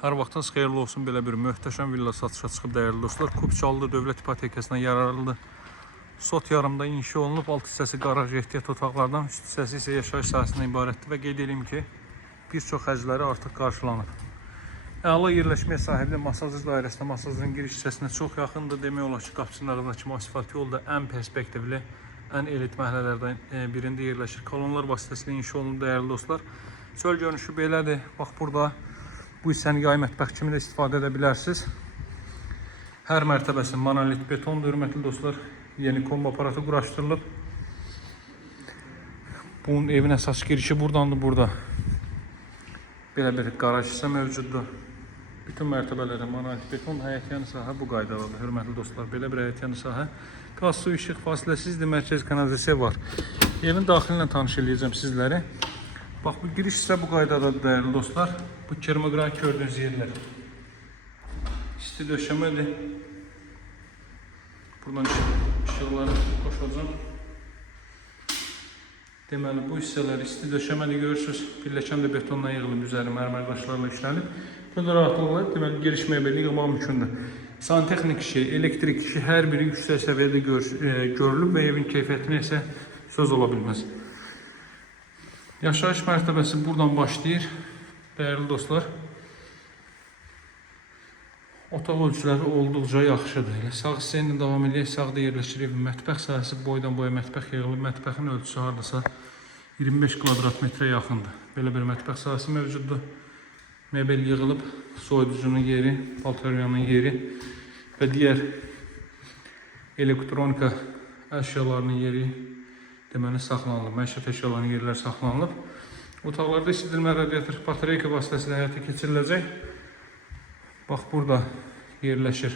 Hər vaxtınız xeyirli olsun. Belə bir möhtəşəm villa satışa çıxıb dəyərli dostlar. Kupçalıdır, dövlət ipotekasına yararlıdır. Sot yarımda inşa olunub, alt hissəsi qaraj ehtiyat otaqlardan, üst hissəsi isə yaşayış sahəsindən ibarətdir və qeyd edeyim ki, bir çox xərcləri artıq qarşılanıb. Əla yerləşməyə sahibli masaj dairəsinə, masajın giriş hissəsinə çox yaxındır. Demək olar ki, qapısının ağzındakı asfalt yol da ən perspektivli, ən elit məhəllələrdən birində yerləşir. Kolonlar vasitəsilə inşa olunub dəyərli dostlar. Çöl görünüşü belədir. Bax burada bu hissəni yay mətbəx kimi də istifadə edə bilərsiniz. Hər mərtəbəsi monolit betondur, hörmətli dostlar. Yeni kombo aparatı quraşdırılıb. Bunun evin əsas girişi buradandır, burada. Belə bir qaraj hissə mövcuddur. Bütün mərtəbələrə monolit beton, həyətyanı sahə bu qaydadadır, hörmətli dostlar. Belə bir həyətyanı sahə. Qaz, su, işıq fasiləsizdir, mərkəz kanalizasiya var. Evin daxilinə tanış edəcəm sizləri. Bax, bu giriş isə bu qaydadadır, dəyərli dostlar. Bu kermoqran gördüyünüz yerlər. İsti döşəmədir. Buradan işıqları qoşacağım. Deməli, bu hissələr isti döşəmədir, görürsünüz. Pilləkən də betonla yığılıb, üzəri mərmər daşlarla işlənib. Burada rahatlıqla, deməli, giriş mebeli yığmaq mümkündür. Santexnik işi, elektrik işi hər biri yüksək səviyyədə görülüb və evin keyfiyyətinə isə söz ola bilməz. Yaşayış mərtəbəsi buradan başlayır, dəyərli dostlar. Otaq ölçüləri olduqca yaxşıdır. Elə sağ hissə ilə davam edək, sağda yerləşir evin mətbəx sahəsi, boydan boya mətbəx yığılıb. Mətbəxin ölçüsü hardasa 25 kvadrat metrə yaxındır. Belə bir mətbəx sahəsi mövcuddur. Mebel yığılıb, soyuducunun yeri, paltaryanın yeri və digər elektronika əşyalarının yeri deməli saxlanılıb, məişət əşyalarının yerləri saxlanılıb. Otaqlarda isidilmə radiator batareyka vasitəsilə həyata keçiriləcək. Bax, burada yerləşir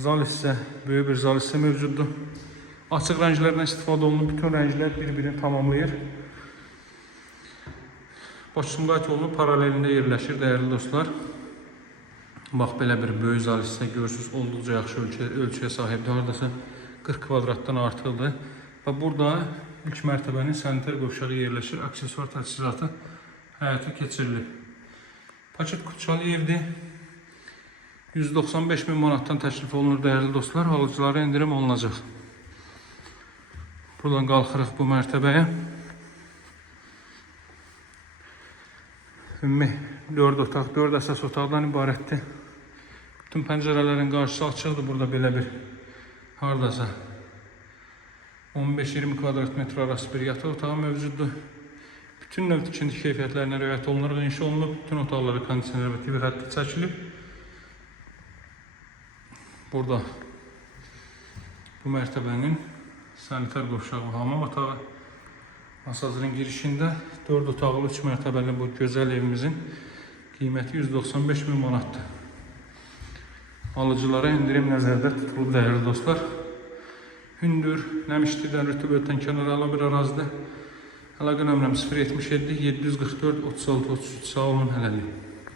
zal hissə, böyük bir zal hissə mövcuddur. Açıq rənglərdən istifadə olunub, bütün rənglər bir-birini tamamlayır. Baş-Sumqayıt yolunun paralelində yerləşir, dəyərli dostlar. Bax, belə bir böyük zal hissə görürsünüz, olduqca yaxşı ölçüyə sahibdir, hardasa 40 kvadratdan artıqdır. Və burada ilk mərtəbənin sanitar qovşağı yerləşir, aksesuar təchizatı həyata keçirilib. Paket kupçalı evdir. 195 min manatdan təklif olunur, dəyərli dostlar. Alıcılara endirim olunacaq. Buradan qalxırıq bu mərtəbəyə. Ümumi 4 otaq, 4 əsas otaqdan ibarətdir. Bütün pəncərələrin qarşısı açıqdır. Burada belə bir hardasa 15-20 kvadrat metr arası bir yataq otağı mövcuddur. Bütün növ tikinti keyfiyyətlərinə riayət olunur, inşa olunub. Bütün otaqları kondisioner və TV xətti çəkilib. Burada bu mərtəbənin sanitar qovşağı, hamam otağı, masajın girişində 4 otaqlı 3 mərtəbəli bu gözəl evimizin qiyməti 195 min manatdır. Alıcılara endirim nəzərdə tutulub, dəyərli dostlar. Hündür, Nəmişlidən rütubətdən kənara ala bir ərazidə. Əlaqə nömrəm 077 744 36 33. Sağ olun, hələlik.